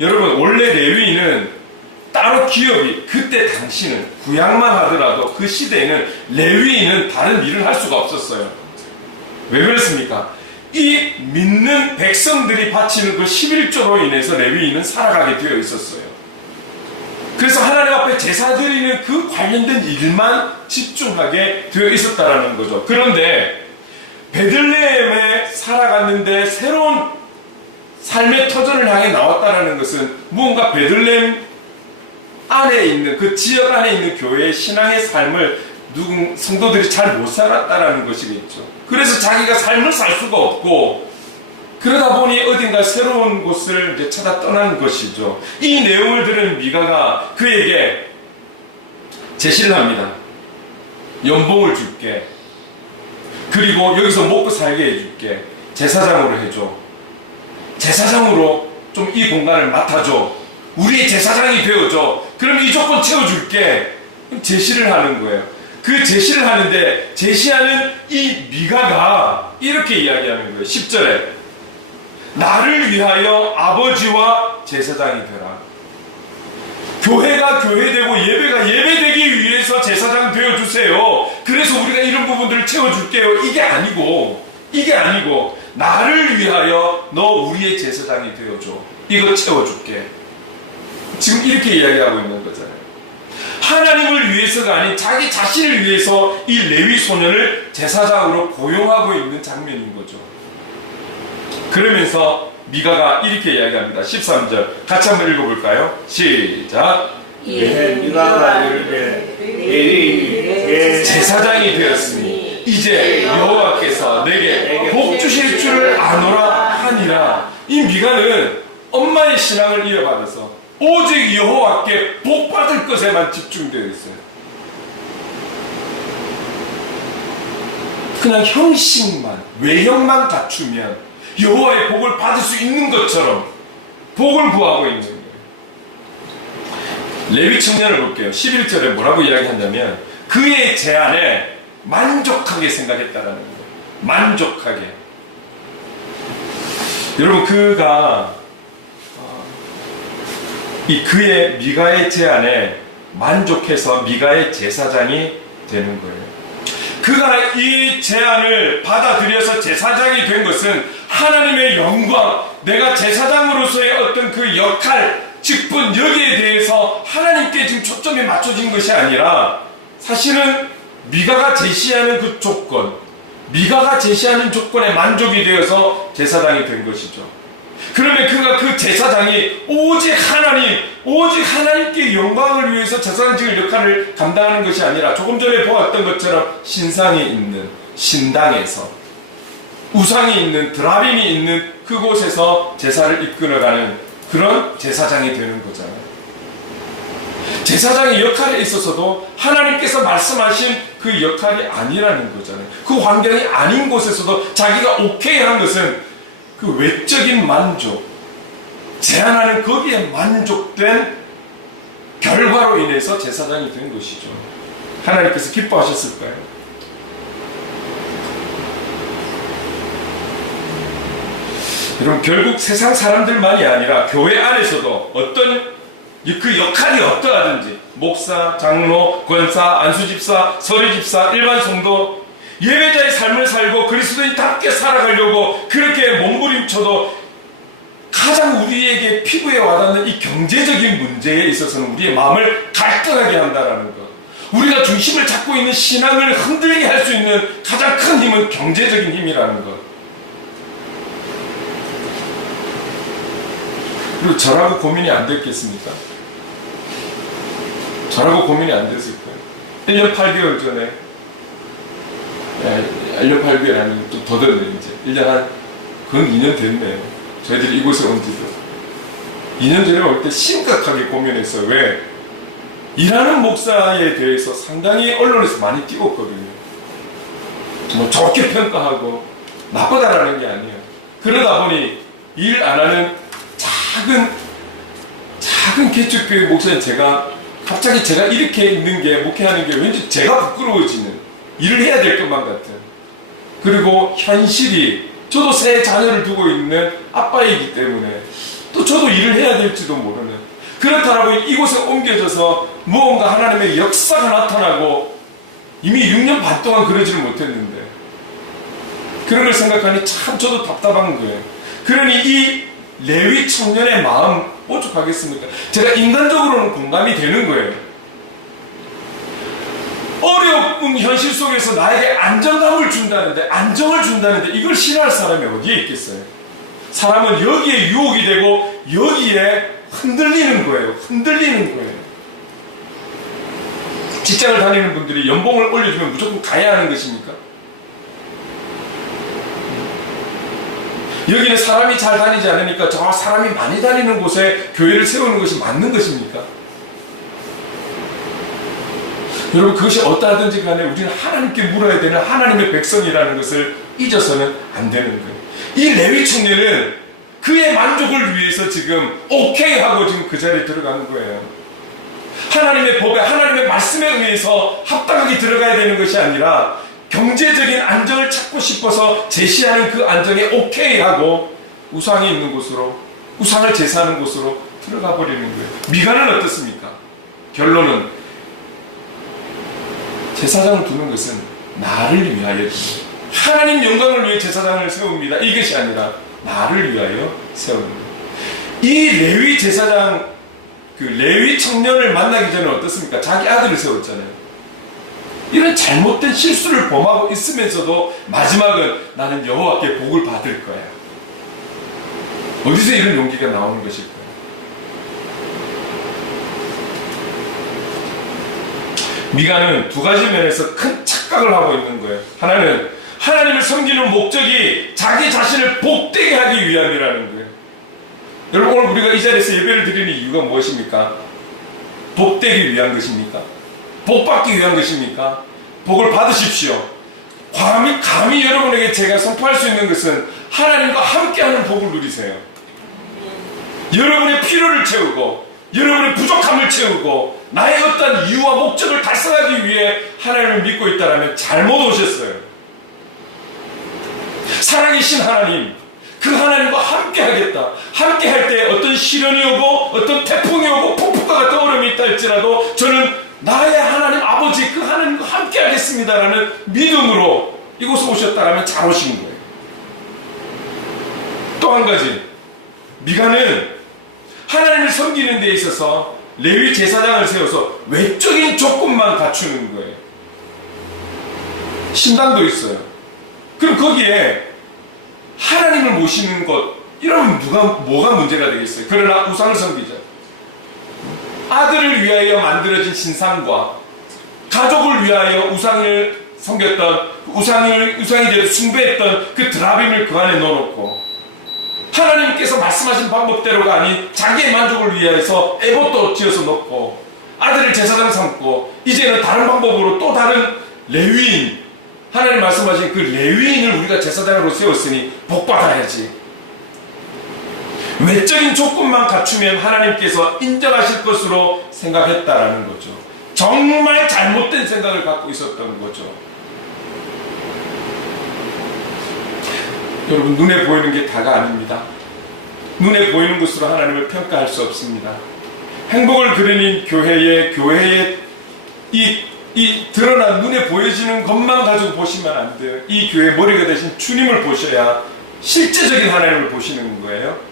여러분, 원래 레위인은 따로 기업이, 그때 당시는 구약만 하더라도 그 시대에는 레위인은 다른 일을 할 수가 없었어요. 왜 그랬습니까? 이 믿는 백성들이 바치는 그 11조로 인해서 레위인은 살아가게 되어 있었어요. 그래서 하나님 앞에 제사 드리는 그 관련된 일만 집중하게 되어 있었다라는 거죠. 그런데 베들레헴에 살아갔는데 새로운 삶의 터전을 향해 나왔다라는 것은 무언가 베들레헴 안에 있는 그 지역 안에 있는 교회의 신앙의 삶을 성도들이 잘 못 살았다라는 것이겠죠. 그래서 자기가 삶을 살 수가 없고, 그러다 보니 어딘가 새로운 곳을 이제 찾아 떠난 것이죠. 이 내용을 들은 미가가 그에게 제시를 합니다. 연봉을 줄게. 그리고 여기서 먹고 살게 해줄게. 제사장으로 해줘. 제사장으로 좀 이 공간을 맡아줘. 우리의 제사장이 되어줘. 그럼 이 조건 채워줄게. 제시를 하는 거예요. 그 제시를 하는데 제시하는 이 미가가 이렇게 이야기하는 거예요. 10절에 나를 위하여 아버지와 제사장이 되라. 교회가 교회되고 예배가 예배되기 위해서 제사장 되어주세요. 그래서 우리가 이런 부분들을 채워줄게요. 이게 아니고 나를 위하여 너 우리의 제사장이 되어줘. 이거 채워줄게. 지금 이렇게 이야기하고 있는 거잖아요. 하나님을 위해서가 아닌 자기 자신을 위해서 이 레위 소년을 제사장으로 고용하고 있는 장면인 거죠. 그러면서 미가가 이렇게 이야기합니다. 13절 같이 한번 읽어볼까요? 시작. 미가가 이르되 제사장이 되었으니 이제 여호와께서 내게 복 주실 줄을 아노라 하니라. 이 미가는 엄마의 신앙을 이어받아서 오직 여호와께 복 받을 것에만 집중되어 있어요. 그냥 형식만, 외형만 갖추면 여호와의 복을 받을 수 있는 것처럼 복을 구하고 있는 거예요. 레위 청년을 볼게요. 11절에 뭐라고 이야기한다면 그의 제안에 만족하게 생각했다라는 거예요. 만족하게. 여러분, 그가 이 그의 미가의 제안에 만족해서 미가의 제사장이 되는 거예요. 그가 이 제안을 받아들여서 제사장이 된 것은 하나님의 영광, 내가 제사장으로서의 어떤 그 역할, 직분, 여기에 대해서 하나님께 지금 초점이 맞춰진 것이 아니라 사실은 미가가 제시하는 그 조건, 미가가 제시하는 조건에 만족이 되어서 제사장이 된 것이죠. 그러면 그가 그 제사장이 오직 하나님께 영광을 위해서 제사장 지을 역할을 감당하는 것이 아니라 조금 전에 보았던 것처럼 신상이 있는 신당에서 우상이 있는 드라빔이 있는 그곳에서 제사를 이끌어가는 그런 제사장이 되는 거잖아요. 제사장의 역할에 있어서도 하나님께서 말씀하신 그 역할이 아니라는 거잖아요. 그 환경이 아닌 곳에서도 자기가 오케이 한 것은 그 외적인 만족, 제안하는 거기에 만족된 결과로 인해서 제사장이 된 것이죠. 하나님께서 기뻐하셨을까요? 여러분, 결국 세상 사람들만이 아니라 교회 안에서도 어떤 그 역할이 어떠하든지 목사, 장로, 권사, 안수집사, 서류집사, 일반 성도 예배자의 삶을 살고 그리스도인답게 살아가려고 그렇게 몸부림쳐도 가장 우리에게 피부에 와닿는 이 경제적인 문제에 있어서는 우리의 마음을 갈등하게 한다는 것. 우리가 중심을 잡고 있는 신앙을 흔들게 할 수 있는 가장 큰 힘은 경제적인 힘이라는 것. 그리고 저라고 고민이 안 됐겠습니까? 저라고 고민이 안 됐을 거예요. 1년 8개월 전에 1년 8개월 아니면 좀 더 됐네. 이제 1년 거의 2년 됐네요. 저희들이 이곳에 온 지도 2년 전에 올 때 심각하게 고민했어요. 왜? 일하는 목사에 대해서 상당히 언론에서 많이 띄웠거든요. 뭐 좋게 평가하고 나쁘다라는 게 아니에요. 그러다 보니 일 안 하는 작은 개척교회 목사인 갑자기 제가 이렇게 있는 게, 목회하는 게 왠지 제가 부끄러워지는, 일을 해야 될 것만 같은. 그리고 현실이, 저도 새 자녀를 두고 있는 아빠이기 때문에 또 저도 일을 해야 될지도 모르는, 그렇다라고 이곳에 옮겨져서 무언가 하나님의 역사가 나타나고 이미 6년 반 동안 그러지를 못했는데, 그런 걸 생각하니 참 저도 답답한 거예요. 그러니 이 레위 청년의 마음 오죽하겠습니까? 제가 인간적으로는 공감이 되는 거예요. 어려운 현실 속에서 나에게 안정감을 준다는데, 안정을 준다는데 이걸 싫어할 사람이 어디에 있겠어요? 사람은 여기에 유혹이 되고 여기에 흔들리는 거예요. 직장을 다니는 분들이 연봉을 올려주면 무조건 가야 하는 것입니까? 여기는 사람이 잘 다니지 않으니까 저 사람이 많이 다니는 곳에 교회를 세우는 것이 맞는 것입니까? 여러분, 그것이 어떠하든지 간에 우리는 하나님께 물어야 되는 하나님의 백성이라는 것을 잊어서는 안 되는 거예요. 이 레위 청년은 그의 만족을 위해서 지금 오케이 하고 지금 그 자리에 들어가는 거예요. 하나님의 법에, 하나님의 말씀에 의해서 합당하게 들어가야 되는 것이 아니라 경제적인 안정을 찾고 싶어서 제시하는 그 안정에 오케이 하고 우상이 있는 곳으로, 우상을 제사하는 곳으로 들어가 버리는 거예요. 미가는 어떻습니까? 결론은 제사장을 두는 것은 나를 위하여, 하나님 영광을 위해 제사장을 세웁니다. 이것이 아니라 나를 위하여 세웁니다. 이 레위 제사장, 그 레위 청년을 만나기 전에 어떻습니까? 자기 아들을 세웠잖아요. 이런 잘못된 실수를 범하고 있으면서도 마지막은 나는 여호와께 복을 받을 거야. 어디서 이런 용기가 나오는 것일까요? 미가는 두 가지 면에서 큰 착각을 하고 있는 거예요. 하나는 하나님을 섬기는 목적이 자기 자신을 복되게 하기 위함이라는 거예요. 여러분, 오늘 우리가 이 자리에서 예배를 드리는 이유가 무엇입니까? 복되기 위한 것입니까? 복받기 위한 것입니까? 복을 받으십시오. 감히 여러분에게 제가 선포할 수 있는 것은 하나님과 함께하는 복을 누리세요. 여러분의 필요를 채우고 여러분의 부족함을 채우고 나의 어떤 이유와 목적을 달성하기 위해 하나님을 믿고 있다면 잘못 오셨어요. 살아계신 하나님, 그 하나님과 함께 하겠다. 함께 할 때 어떤 시련이 오고 어떤 태풍이 오고 폭풍과 같은 어려움이 있다 할지라도 저는 나의 하나님 아버지 그 하나님과 함께 하겠습니다라는 믿음으로 이곳에 오셨다라면 잘 오신 거예요. 또 한 가지, 미가는 하나님을 섬기는 데 있어서 레위 제사장을 세워서 외적인 조건만 갖추는 거예요. 신당도 있어요. 그럼 거기에 하나님을 모시는 것, 이러면 뭐가 문제가 되겠어요? 그러나 우상을 섬기자. 아들을 위하여 만들어진 신상과 가족을 위하여 우상을 섬겼던, 우상이 되어 숭배했던 그 드라빔을 그 안에 넣어놓고 하나님께서 말씀하신 방법대로가 아닌 자기의 만족을 위해서 에봇도 지어서 넣고 아들을 제사장 삼고 이제는 다른 방법으로 또 다른 레위인, 하나님 말씀하신 그 레위인을 우리가 제사장으로 세웠으니 복받아야지. 외적인 조건만 갖추면 하나님께서 인정하실 것으로 생각했다라는 거죠. 정말 잘못된 생각을 갖고 있었던 거죠. 여러분, 눈에 보이는 게 다가 아닙니다. 눈에 보이는 것으로 하나님을 평가할 수 없습니다. 행복을 그리는 교회의 이 드러난 눈에 보여지는 것만 가지고 보시면 안 돼요. 이 교회의 머리가 되신 주님을 보셔야 실제적인 하나님을 보시는 거예요.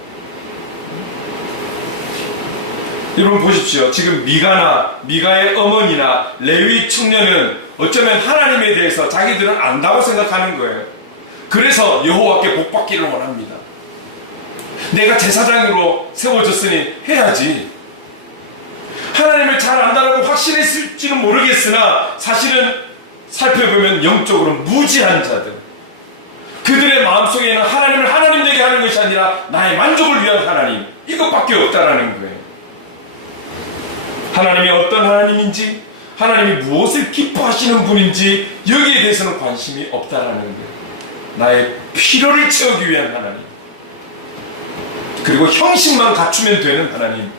여러분 보십시오. 지금 미가의 어머니나 레위 청년은 어쩌면 하나님에 대해서 자기들은 안다고 생각하는 거예요. 그래서 여호와께 복받기를 원합니다. 내가 제사장으로 세워졌으니 해야지. 하나님을 잘 안다라고 확신했을지는 모르겠으나 사실은 살펴보면 영적으로 무지한 자들, 그들의 마음속에는 하나님을 하나님 되게 하는 것이 아니라 나의 만족을 위한 하나님, 이것밖에 없다라는 거예요. 하나님이 어떤 하나님인지, 하나님이 무엇을 기뻐하시는 분인지 여기에 대해서는 관심이 없다라는 거예요. 나의 필요를 채우기 위한 하나님, 그리고 형식만 갖추면 되는 하나님,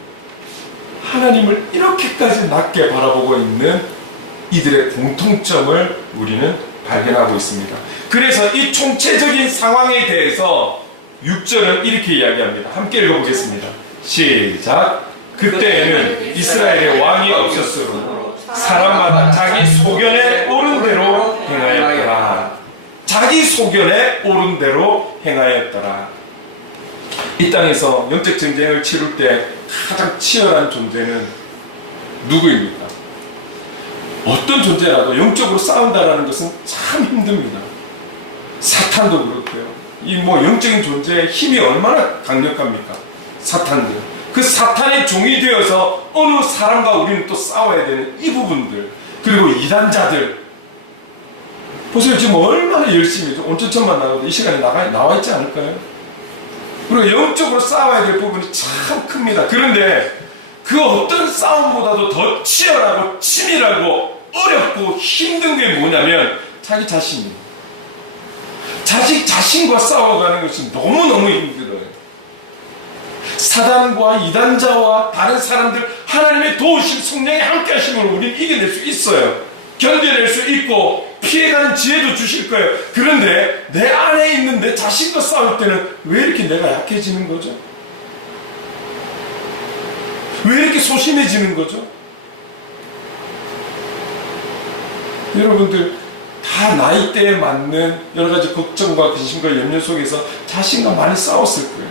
하나님을 이렇게까지 낮게 바라보고 있는 이들의 공통점을 우리는 발견하고 있습니다. 그래서 이 총체적인 상황에 대해서 6절은 이렇게 이야기합니다. 함께 읽어보겠습니다. 시작. 그때에는 이스라엘의 왕이 없었으므로 사람마다 자기 소견에 옳은 대로 행하였더라. 자기 소견에 옳은 대로 행하였더라. 이 땅에서 영적 전쟁을 치룰 때 가장 치열한 존재는 누구입니까? 어떤 존재라도 영적으로 싸운다라는 것은 참 힘듭니다. 사탄도 그렇고요. 이 영적인 존재의 힘이 얼마나 강력합니까? 사탄들. 그 사탄의 종이 되어서 어느 사람과 우리는 또 싸워야 되는 이 부분들, 그리고 이단자들 보세요. 지금 얼마나 열심히 온천천만 나가도 이 시간에 나와 있지 않을까요? 그리고 영적으로 싸워야 될 부분이 참 큽니다. 그런데 그 어떤 싸움보다도 더 치열하고 치밀하고 어렵고 힘든 게 뭐냐면 자기 자신입니다. 자신과 싸워가는 것이 너무너무 힘들어요. 사단과 이단자와 다른 사람들 하나님의 도우심 성령의 함께 하심으로 우리는 이겨낼 수 있어요. 견뎌낼 수 있고 피해가는 지혜도 주실 거예요. 그런데 내 안에 있는 내 자신과 싸울 때는 왜 이렇게 내가 약해지는 거죠? 왜 이렇게 소심해지는 거죠? 여러분들 다 나이대에 맞는 여러 가지 걱정과 근심과 염려 속에서 자신과 많이 싸웠을 거예요.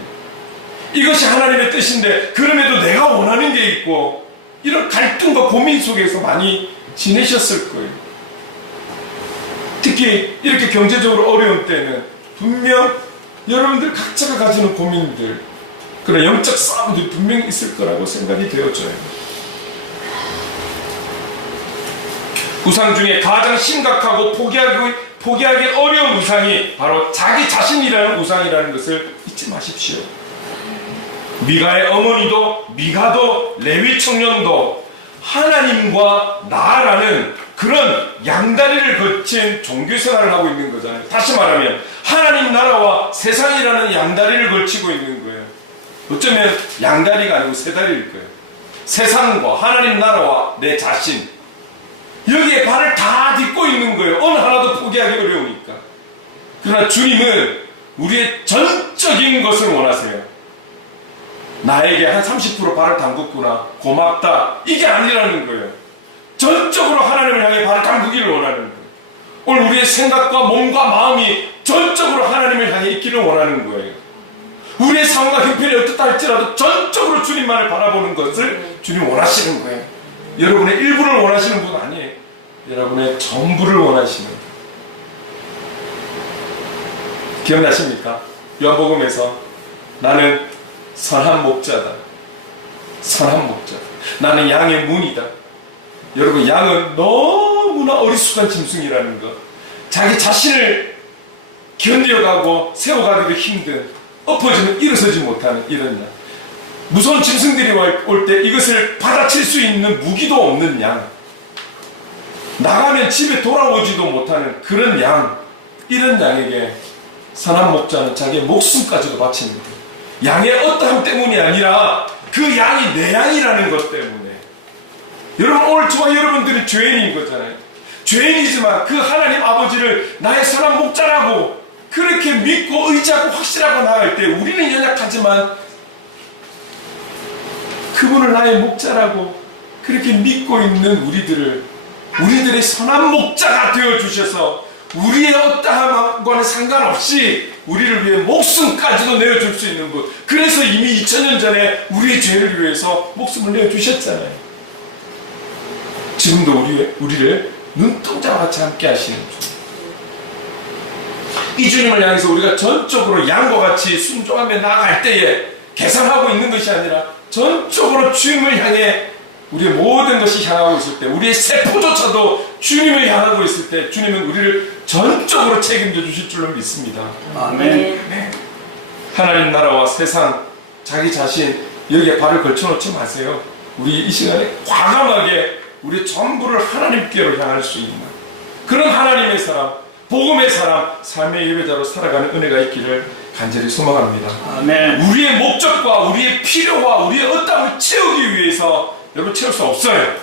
이것이 하나님의 뜻인데 그럼에도 내가 원하는 게 있고 이런 갈등과 고민 속에서 많이 지내셨을 거예요. 특히 이렇게 경제적으로 어려운 때는 분명 여러분들 각자가 가지는 고민들, 그런 영적 싸움들이 분명히 있을 거라고 생각이 되어져요. 우상 중에 가장 심각하고 포기하기 어려운 우상이 바로 자기 자신이라는 우상이라는 것을 잊지 마십시오. 미가의 어머니도 미가도 레위 청년도 하나님과 나라는 그런 양다리를 거친 종교생활을 하고 있는 거잖아요. 다시 말하면 하나님 나라와 세상이라는 양다리를 걸치고 있는 거예요. 어쩌면 양다리가 아니고 세다리일 거예요. 세상과 하나님 나라와 내 자신, 여기에 발을 다 딛고 있는 거예요. 어느 하나도 포기하기 어려우니까. 그러나 주님은 우리의 전적인 것을 원하세요. 나에게 한 30% 발을 담궜구나, 고맙다, 이게 아니라는 거예요. 전적으로 하나님을 향해 발을 담그기를 원하는 거예요. 오늘 우리의 생각과 몸과 마음이 전적으로 하나님을 향해 있기를 원하는 거예요. 우리의 상황과 형편이 어떻다 할지라도 전적으로 주님만을 바라보는 것을 주님 원하시는 거예요. 여러분의 일부를 원하시는 분 아니에요. 여러분의 전부를 원하시는 거예요. 기억나십니까? 요한복음에서 나는 선한 목자다. 선한 목자다. 나는 양의 문이다. 여러분, 양은 너무나 어리숙한 짐승이라는 것. 자기 자신을 견뎌가고 세워가기도 힘든, 엎어지면 일어서지 못하는 이런 양. 무서운 짐승들이 올 때 이것을 받아칠 수 있는 무기도 없는 양. 나가면 집에 돌아오지도 못하는 그런 양. 이런 양에게 선한 목자는 자기의 목숨까지도 바치는 거예요. 양의 어떠함 때문이 아니라 그 양이 내 양이라는 것 때문에. 여러분, 오늘 저와 여러분들은 죄인인 거잖아요. 죄인이지만 그 하나님 아버지를 나의 선한 목자라고 그렇게 믿고 의지하고 확실하고 나갈 때 우리는 연약하지만 그분을 나의 목자라고 그렇게 믿고 있는 우리들의 선한 목자가 되어주셔서 우리의 어떠함과는 상관없이 우리를 위해 목숨까지도 내어줄 수 있는 분. 그래서 이미 2000년 전에 우리의 죄를 위해서 목숨을 내어주셨잖아요. 지금도 우리를 눈동자와 같이 함께 하시는 주. 이 주님을 향해서 우리가 전적으로 양과 같이 순종하며 나아갈 때에 계산하고 있는 것이 아니라 전적으로 주님을 향해 우리의 모든 것이 향하고 있을 때, 우리의 세포조차도 주님을 향하고 있을 때 주님은 우리를 전적으로 책임져 주실 줄로 믿습니다. 아멘. 네. 하나님 나라와 세상, 자기 자신 여기에 발을 걸쳐놓지 마세요. 우리 이 시간에 과감하게 우리의 전부를 하나님께로 향할 수 있는 그런 하나님의 사람, 복음의 사람, 삶의 예배자로 살아가는 은혜가 있기를 간절히 소망합니다. 아멘. 우리의 목적과 우리의 필요와 우리의 어떠함을 채우기 위해서 여러분 채울 수 없어요.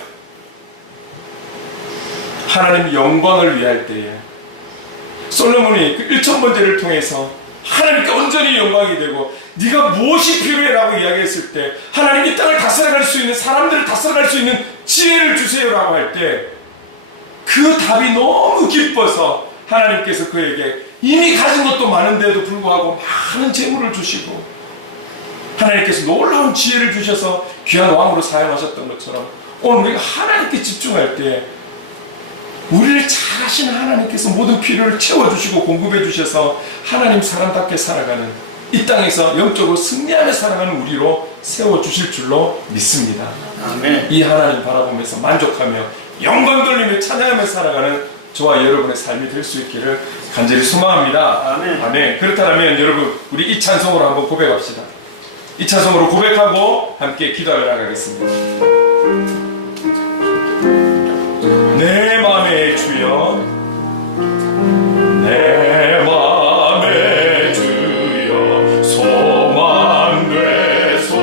하나님 영광을 위할 때에 솔로몬이 그 1000번째를 통해서 하나님께 온전히 영광이 되고 네가 무엇이 필요해? 라고 이야기했을 때 하나님 이 땅을 다스려갈 수 있는, 사람들을 다스려갈 수 있는 지혜를 주세요 라고 할 때 그 답이 너무 기뻐서 하나님께서 그에게 이미 가진 것도 많은데도 불구하고 많은 재물을 주시고 하나님께서 놀라운 지혜를 주셔서 귀한 왕으로 사용하셨던 것처럼 오늘 우리가 하나님께 집중할 때 우리를 잘 아시는 하나님께서 모든 필요를 채워주시고 공급해주셔서 하나님 사람답게 살아가는, 이 땅에서 영적으로 승리하며 살아가는 우리로 세워주실 줄로 믿습니다. 아멘. 이 하나님 바라보면서 만족하며 영광 돌리며 찬양하며 살아가는 저와 여러분의 삶이 될 수 있기를 간절히 소망합니다. 아멘. 아멘. 그렇다면 여러분, 우리 이 찬송으로 한번 고백합시다. 이 찬송으로 고백하고 함께 기도하러 나가겠습니다. 내 맘의 주여, 내 맘의 주여, 소망 되소.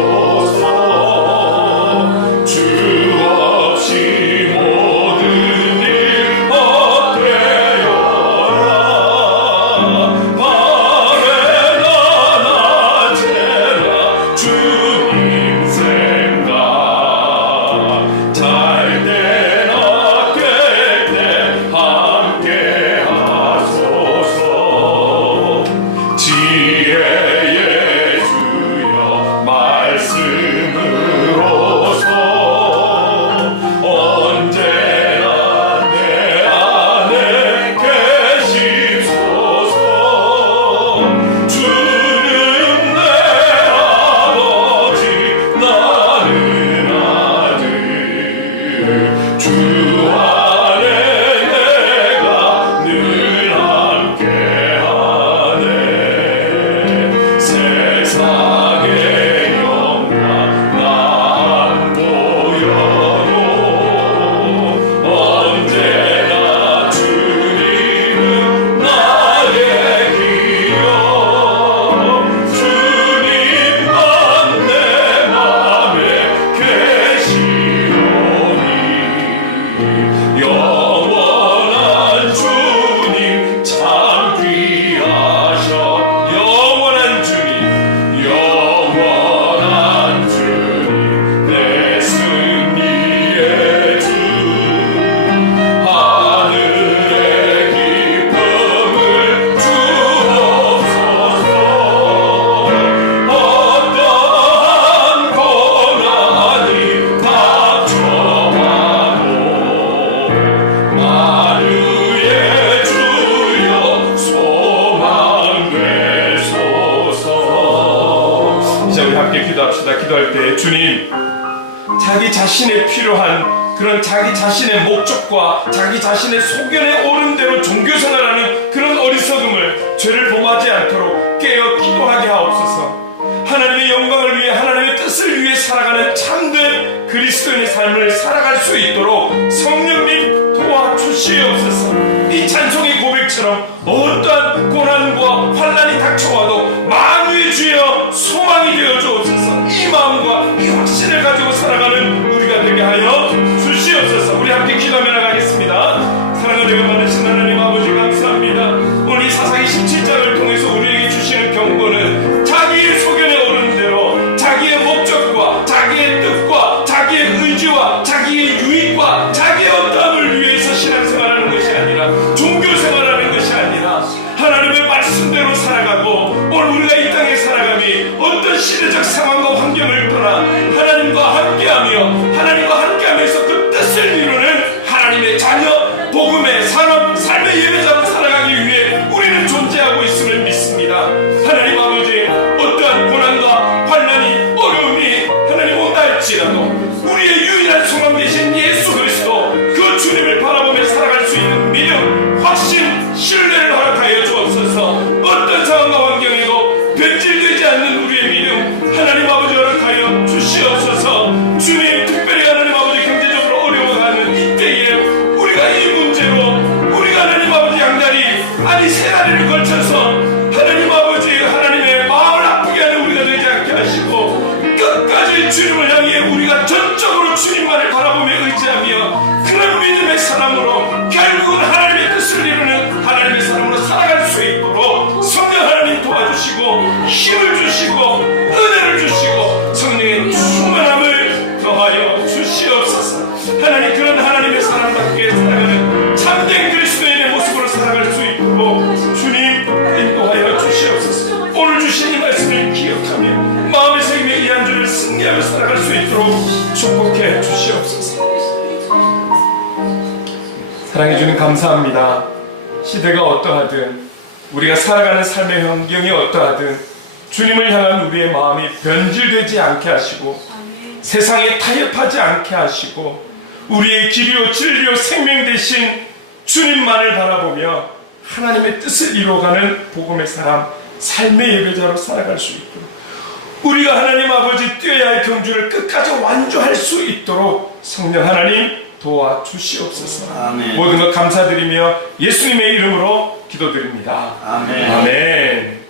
주 안에 내가 늘 함께하네. 세상의 영광 난 보여도 언제나 주님은 나의 기억. 주님만 내 맘에 계시오니 영원한 주님 참 귀하셔. 영원한 주님 내 승리의 주. 하늘의 기쁨을 주옵소서. 어떠한 고난이 닥쳐와도 만유의 주여 소망 되소서. 이제 우리 함께 기도합시다. 기도할 때 주님, 자기 자신에 필요한 그런 자기 자신의 목적과 자기 자신의 소견에 오른 대로 종교생활하는 그런 어리석음을 죄를 범하지 않도록 깨어 기도하게 하옵소서. 하나님의 영광을 위해 하나님의 뜻을 위해 살아가는 참된 그리스도인의 삶을 살아갈 수 있도록 성령님 도와주시옵소서. 이 찬송의 고백처럼 어떠한 고난과 환난이 닥쳐와도 만유의 주여 소망이 되어 주옵소서. 이 마음과 이 확신을 가지고 살아가는 우리가 되게 하여 주시옵소서. 우리 함께 기도하며 나가겠습니다. 사랑을 내가 받으신 하나님 아버지 감사합니다. 오늘 이 사사기 17장을 통해서 우리에게 주시는 경고는 자기의 소견에 오르는 대로 자기의 목적과 자기의 뜻과 자기의 의지와 자기의 유익과 자기의 어떠함을 위해서 신앙생활하는 것이 아니라 종교생활하는 것이 아니라 하나님의 말씀대로 살아가고 오늘 우리가 이 땅에 살아감이 어떤 시대적 상황과 환경을 떠나 하나님과 함께하며 하나님과 함께하면서 그 뜻을 이루는 하나님의 자녀 복음의 산업 삶의 예배자로 살아가기 위해 우리는 존재하고 있음을 믿습니다. 하나님 아버지, 어떠한 고난과 환난이 어려움이 하나님 온다 할지라도 우리의 유일한 소망 되신 예수 그리스도 그 주님을 바라보며 살아갈 수 있는 믿음, 확신, 신뢰를 허락하여 주옵소서. 어떤 상황과 환경에도 변질되지 않는 우리의 믿음 하나님 아버지 허락하여 주시옵소서. 주님, 특별히 하나님 아버지 경제적으로 어려워가는 이때에 우리가 이 문제로 우리가 하나님 아버지 양다리 아니 세 다리를 걸쳐서 하나님 아버지 하나님의 마음을 아프게 하는 우리가 되지 않게 하시고 끝까지 주님을 향해 우리가 전적으로 주님만을 바라보며 의지하며 그런 믿음의 사람으로 결국은 하나님의 뜻을 이루는 하나님의 사람으로 살아갈 수 있도록 성령 하나님 도와주시고 힘을 주시고 은혜를 주시고 성령의 충만함을 더하여 주시옵소서. 하나님, 그런 하나님의 사람답게 살아가는 참된 그리스도인의 모습으로 살아갈 수 있도록 주님 인도하여 주시옵소서. 오늘 주신 이 말씀을 기억하며 마음의 새김에 이 한 주를 승리하며 살아갈 수 있도록 축복해 주시옵소서. 사랑해 주님 감사합니다. 시대가 어떠하든 우리가 살아가는 삶의 환경이 어떠하든 주님을 향한 우리의 마음이 변질되지 않게 하시고 세상에 타협하지 않게 하시고 우리의 길이요 진리요 생명 되신 주님만을 바라보며 하나님의 뜻을 이루어가는 복음의 사람, 삶의 예배자로 살아갈 수 있도록 우리가 하나님 아버지 뛰어야 할 경주를 끝까지 완주할 수 있도록 성령 하나님 도와주시옵소서. 아멘. 모든 것 감사드리며 예수님의 이름으로 기도드립니다. 아멘. 아멘.